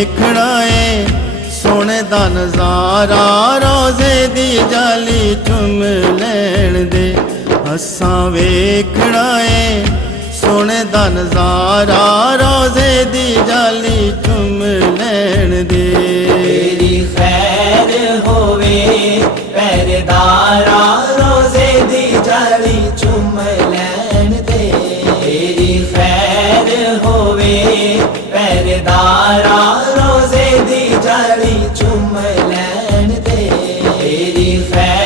वेखना है सोने दा नज़ारा, रोज़े दी जाली चुम लैन दे। असां वेखना है सोने दा नज़ारा, रोज़े दी जाली चुम लैन दे। तेरी खैर होवे पहरेदारा, रोज़े दी जाली चुम लैन दे। तेरी खैर होवे पहरेदारा, रोज़े दी जाली चुम लैन दे। तेरी खैर